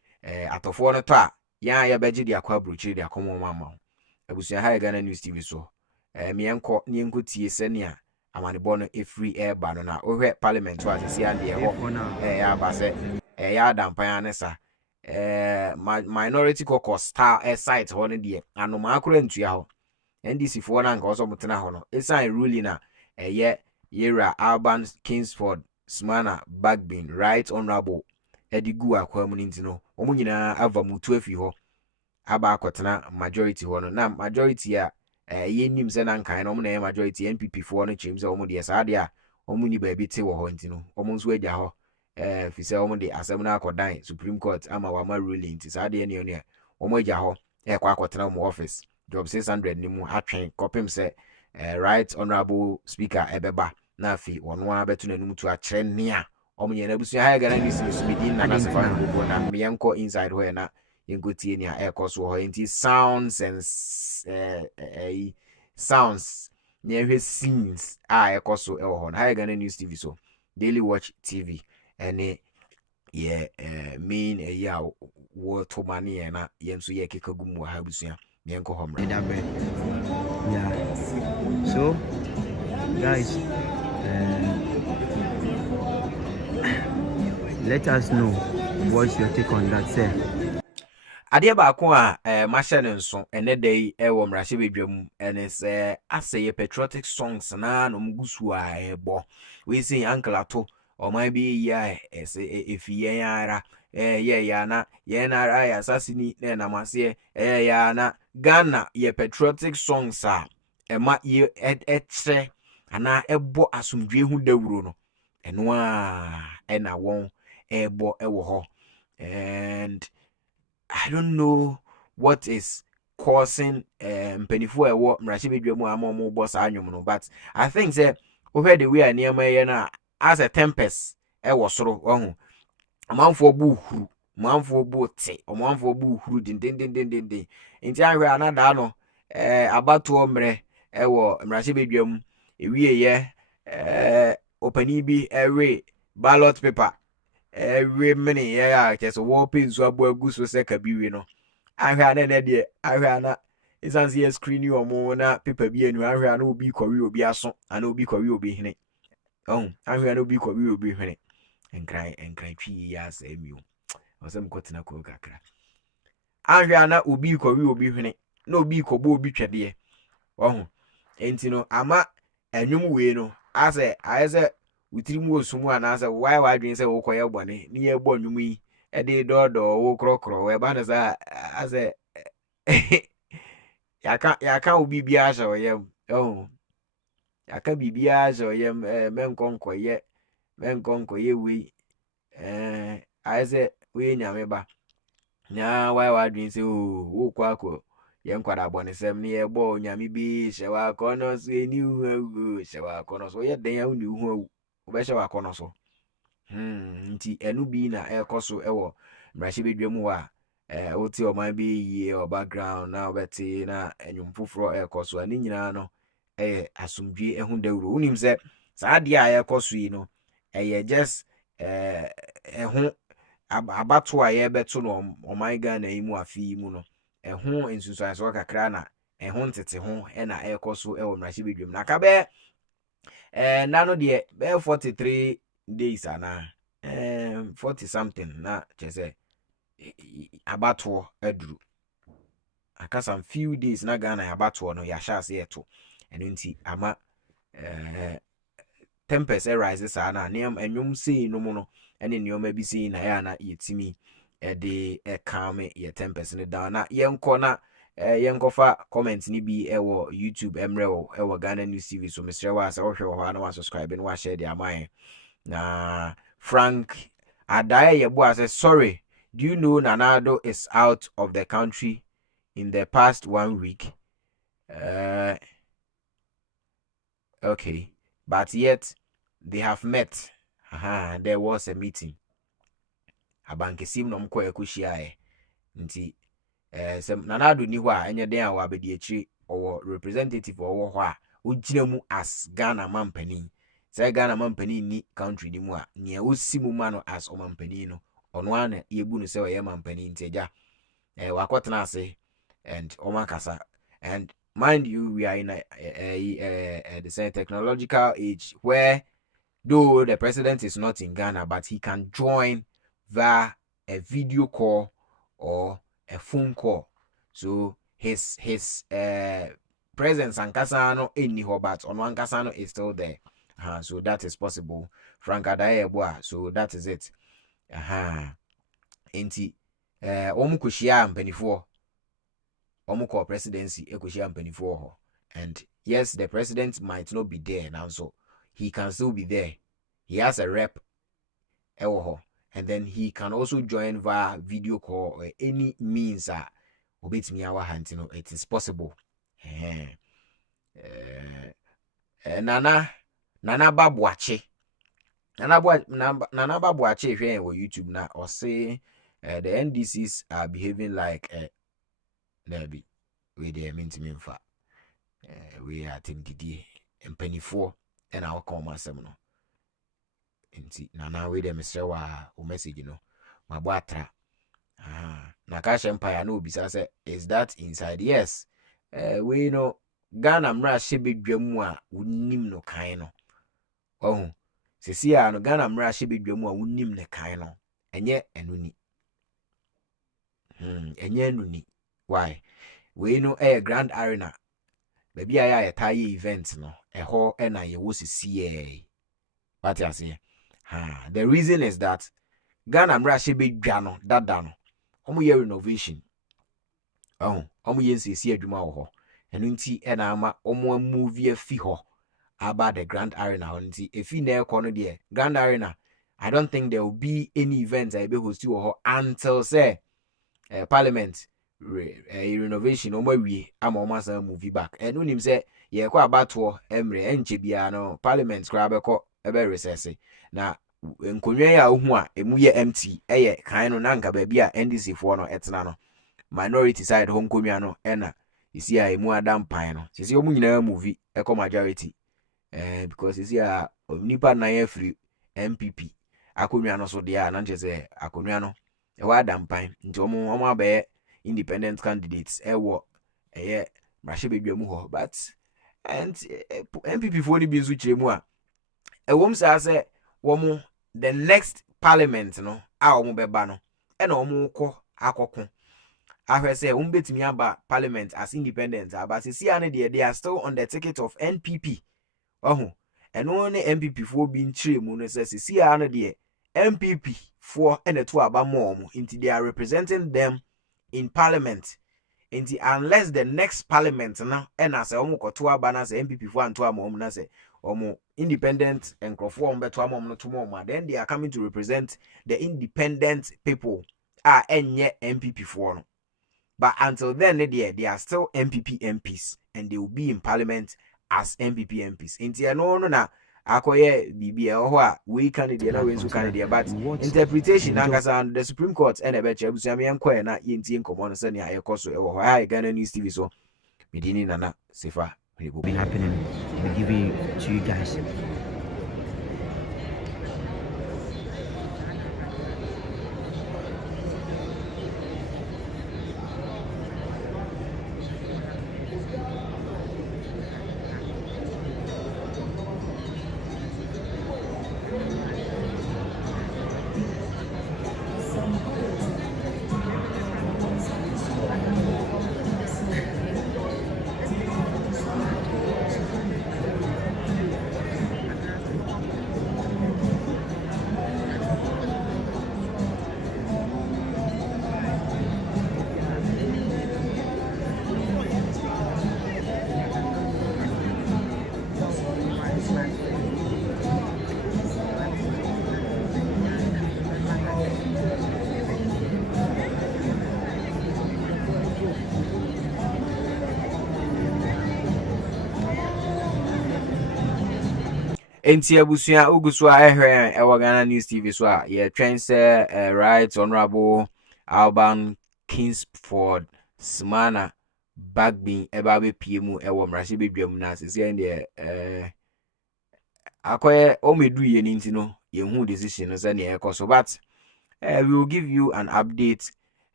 atofo no to a ya beji dia kwa bruchire dia komo mama abusua ha Ghana News TV so mienko nienko tie senia amane bono free air ba no na ohwe parliament wa sisi ande ho ya ba se ya dampan anesa minority caucus star site ho ne de anoma akora ntua ho NDC for na nka oso mutena ho no esan ruling na Yera Alban Kingsford Smana Bagbin Right Honorable Edigu akwamu nintino omu nyina ava mutu afi ho aba akotena majority ho no na majority a yenim se na nkan no omu na majority NPP for no chim se omu de saade a omu ni ba bi te wo ho ntino omu nso agya ho fi se omu de asem na akodan Supreme Court ama wa ma ruling nti saade ne ne omu agya ho kwa akotena omu office job 600 ni mu atwen kopim se Right Honorable Speaker ebeba na afi wono abetu nanum tu akere nea omunye na busu ha Ghana News Smidin na nasefa ngbo na mienko inside ho na yenkotie nea ekoso ho enti sounds and sounds nyehwe scenes ekoso ho na Ghana News TV so Daily Watch TV ene main ya wo to mane na yenso ye kekagumu ha busu mienko homra yeah. So guys, let us know what's your take on that, sir. Ade ba ko a mahye ne nso ene dai wo mrahye bedwam ene se aseye patriotic songs na no mgusu a ebo we say uncle ato o man bi ya efiye ara ya na ye na ara ya asasini na mase ya na Ghana ye patriotic songs a ema ye etre ana ebo asomdwe hu dawuro no eno a ena won ebo ewo ho. And I don't know what is causing penifo ewo mrashi bedwa mu amomo boss anwum no, but I think say over the way near ye na as a tempest ewo soro ohu amanfo bu huru manfo bu te omanfo bu huru din nti ahwe anada no abato mre ewo mrashi bedwa mu ewie ye opani bi ewe ballot paper every mini yeah just wopin so abo aguso se kabiwe no ahwe ana na de ahwe ana isanse ye screen you omo na paper bi anu ahwe ana obi kwawe obi aso ana obi kwawe obi hene ahwe ana obi kwawe obi hene enkran twi ya asemiu osem kotina ko kakra ahwe ana obi kwawe obi hene na obi kobo obi twede enti no ama enwum we no ase ayese witiri mu osumu anasa why wadwen se wo koye bone ni ye bo nwum yi e de dodo wo krokro we ba na sa ase yaka obi bia sha oyem yaka bibia sha oyem menkonkoye we ayese we nyame ba nya why wadwen se wo kwako ye nkwada bone sem ni ye bo nyame bi shewa kono so eni hu shewa kono so ye den ya uni hu obesha wakono so nti enu bi na ekoso ewo mrashi bedwa mu wa oti oman bi yie o background na obeti na enwum foforo ekoso ani nyina no asumdwe ehun dawuro unim se sa de a ekoso yi no just ehun abato a ye beto no oman Ghana yi mu afi mu no ehun ensusuan so kakra na ehun tete ho na ekoso ewo mrashi bedwa mu na ka be nano de 43 days ana 40 something na chese abato aduru aka some few days na Ghana abato no ya sha se eto eno nti ama tempest rises ana nem enwum sei no mu no ene neoma bi sei na ya na yetimi de calm ye tempest ne down na yenko na yenkofa comment ni bi ewo YouTube emrewo ewo Ghana News TV so Mr. wa sa wohwe ho na wa subscribe and wa share the amai na Frank Adaye yebo say sorry, do you know Nanado is out of the country in the past 1 week? Okay, but yet they have met. There was a meeting abankesim no mko ekuhia nti sem Nanado ni ho a enye den a wa bedi echi or representative or ho a ogina mu as Ghana mampani. Say Ghana mampani ni country di mu a ne osimu ma no as omampani no ono ana yebu no say oye mampani nteja wakotena ase and omakasa. And mind you, we are in the same technological age where though the president is not in Ghana, but he can join via a video call or a phone call. So his presence and Kasano in Niho, but on one Kasano is still there. So that is possible. Frank Adaye, so that is it. Enti omukushia mpenifo omuko presidency ekushia mpenifo ho. And yes, the president might not be there now, so he can still be there. He has a rep ewo, and then he can also join via video call or any means obetimi awa hantino. It is possible. Nana Babuache. Nana Babuache here on YouTube now or say the NDCs are behaving like Derby. We they mean to me in fact. We are thinking and penny 4 and I'll call my seminal. Nana we them say o message my boatra. Nakash Empire no bisa say is that inside? Yes. We know Ghana mra shebe dwamu a wonnim no kan no. Sisi a no Ghana mra shebe dwamu a wonnim ne kan no. Enye enuni. Enye enuni. Why? We know Grand Arena. Baby aya taye event no. Eho ena ye wo sisi What you say? The reason is that Ghana mra shebe dwa no dada no. Omo ye renovation. Omo ye sisi adwuma wo ho. Enu nti ena ama omo movie afi ho about the Grand Arena. If in there corner there, Grand Arena, I don't think there will be any events I be hosted until say Parliament renovation we am almost a movie back. And when him say yeah kwa about emre enche bia no Parliament kra beko ebe recess na nkonwa ya ohu a emu ye empty eye kan no nanka ba bia NDC fo no etena no minority side ho nkonwa no ena isi a emu adam pan no sisi omu nyina movie eko majority because isi a nipa na ye free NPP akonwa no so dia na nche se akonwa no e wa adam pan nti omu abaye independent candidates ewo eye brashe bedwam ho but and NPP for the bizu chiremu a ewom sa se womu the next parliament no a womu beba no e na womu kọ akọkọ ahwe se womu betimi aba parliament as independent but see ane they are still on the ticket of NPP ohu eno ne NPP for bi nchiremu no se see ane de NPP for ene to aba mom into they are representing them in parliament. Unless the next parliament na say omo koto aba na say NPP for anto amom na say omo independent and conform beto amom no to mom, then they are coming to represent the independent people enye NPP for no. But until then they are still NPP MPs and they will be in parliament as NPP MPs. Inti no na akoye bibia ho a we candidate na we so candidate but interpretation nakasa the Supreme Court and ebe chebusiam yenko na yentie nkomo no se ne ayekoso ewo ho ha Ghana News TV so medini nana sefa will be happening. We'll give it to you guys. Enti abusua ugusu ahwe ewa Ghana News TV so a ye twen say right honorable Alban Kingsford Smana Bagbin eba be piemu ewo mrahye bedwam na sese ndie akoye omedu ye nti no ye hu decision no say na ekoso but we will give you an update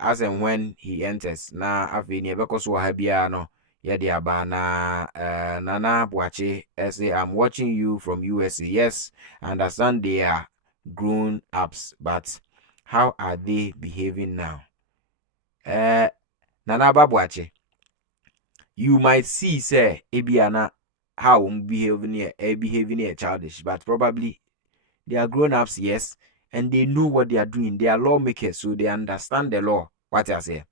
as and when he enters na afi ni ebekoso ha bia no Yadi Abana Nana Bwache say I'm watching you from USA. Yes, I understand they are grown ups, but how are they behaving now? Nana Babwache, you might see say Ebiana how behaving childish, but probably they are grown ups, yes, and they know what they are doing. They are lawmakers, so they understand the law. What I say?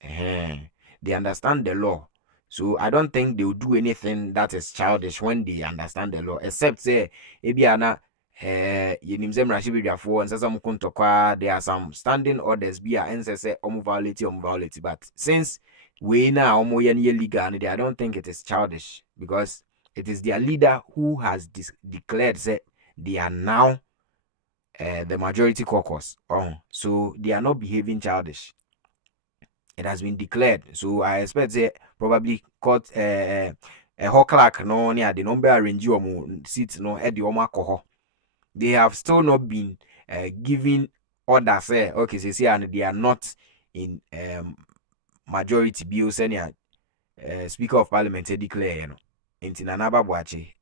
They understand the law. So I don't think they will do anything that is childish when they understand the law, except say Ebiana yenimzem rashibidya for and some kuntokwa there are some standing orders be and say violate. But since we now legal, I don't think it is childish because it is their leader who has declared say they are now the majority caucus. So they are not behaving childish. It has been declared. So I expect probably court a hawk clerk no near the number arrange you seats no at the alcohol. They have still not been giving orders say okay say and they are not in majority bill senior Speaker of Parliament declare you know in Tinanaba Bwache.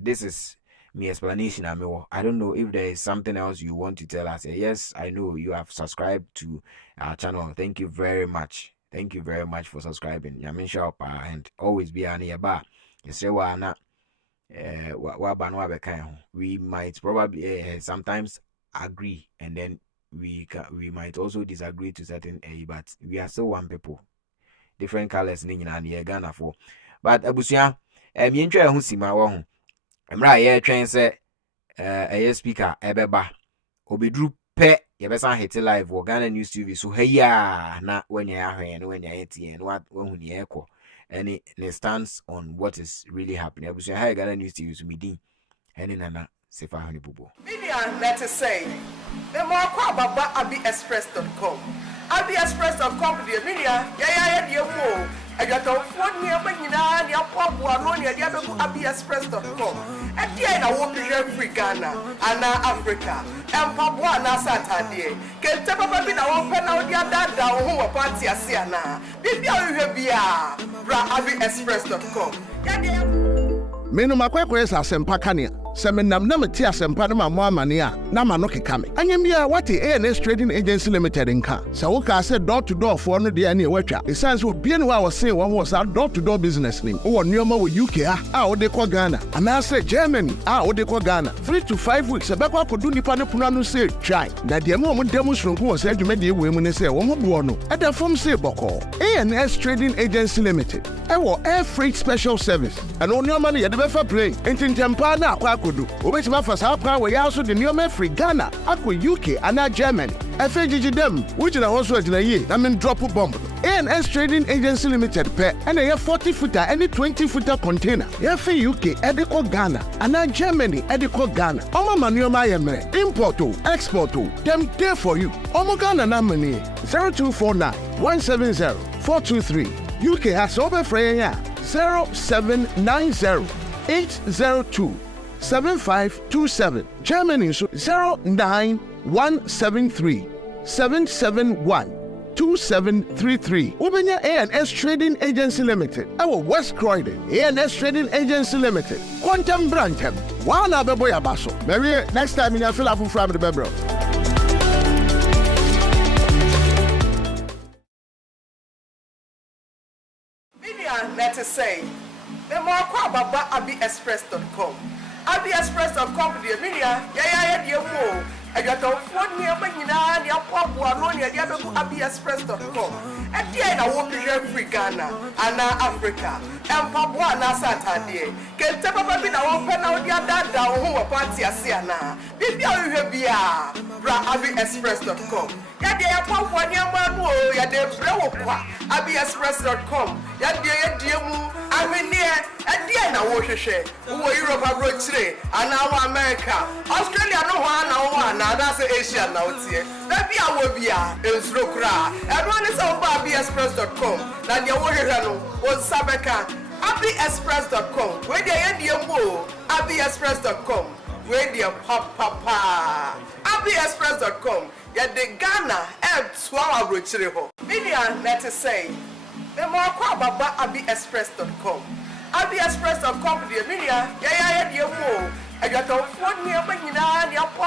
This is my explanation. I don't know if there is something else you want to tell us. Yes, I know you have subscribed to our channel. Thank you very much. Thank you very much for subscribing. Yamin shop and always be on your bar. We might probably sometimes agree and then we might also disagree to certain but we are still one people. Different colors in Ghana for. But Abusia mientwa ho sima wo ho emra ye twen se a speaker ebeba obedru pe yebesa hit live wo Ghana News TV so heya na wanya ya hwen no wanya yeti no wahu ne ekọ any stands on what is really happening abusu ha Ghana News TV so midin any nana sefa ho ne bubo media let us say the more kwababa abiexpress.com abiexpress.com the media ya die mo ajato phone ni abanyina ni apobo ano ni dia be abiexpress.com e dia na wo be free Ghana ana Africa empabo ana Saturday kente papa bi na wo pe na wo dia dada wo ho party ase ana bibia wo hwe bia bra abiexpress.com ya dia Menu makwekwe sa sempa kania. Seme namna meti asempa no mamo amane a na ma no keka me. Anyem bia wate ANS Trading Agency Limited nka. Sa wo ka se door to door for no de na watwa. Esanse obie ne wa wo se wo ho sa door to door business nim. Wo nneoma wo UK a wo de ko Ghana. Ana se Germany a wo de ko Ghana. 3 to 5 weeks e be kwa kodu nipa ne pono anu se try. Na de mo mo dem sronko wo se adwuma de we mu ne se wo ho bo no. E da fom se boko. ANS Trading Agency Limited. E wo air freight special service. Ano nneoma ne ye de be fa plane. Entintempa na akwa kodu. Obetima fa sa pra we ya so de nneoma free Ghana akwa UK ana Germany. FGG dem which na also agina ye na men drop bomb. ANS Trading Agency Limited pe and a 40 footer any 20 footer container. Ya fe UK ediko Ghana ana Germany ediko Ghana. Omo manuoma ye mere import o export o dem there for you. Omo Ghana na money 0249 170 423. UK has over free 0790 802 7527. Germany 09173 771 2733. Ubenya ANS Trading Agency Limited. Our West Croydon ANS Trading Agency Limited. Quantum Brantem. Wana beboya baso. Maybe next time in feel afu from the bebro. Media let us say the more kwababa abiexpress.com abiexpress.com the media ya die mo ajato phone ni abanyina ni apobo ano ni dia be abiexpress.com e dia na wo be free Ghana ana Africa empabo ana Saturday kente papa bi na wo pe na wo dia dada wo ho party ase ana bibia wo hwe bia bra abiexpress.com ya dia ya popo ni amanu o ya de bre wo kwa abiexpress.com ya die mu ahwenie e dia na wo hwehwe wo Europe abrochire ana wo America Australia no ho ana wo ana da se Asia na otie na bia wo bia ensuro kra e do ne se wo abiexpress.com na dia wo hwehwe no wo sabeka abiexpress.com we dia ye mo abiexpress.com we dia papa abiexpress.com ya de Ghana e twa abrochire ho media let us say the more kwababa abiexpress.com abiexpress.com the media ya die mo ajato phone ni abanyina ni apo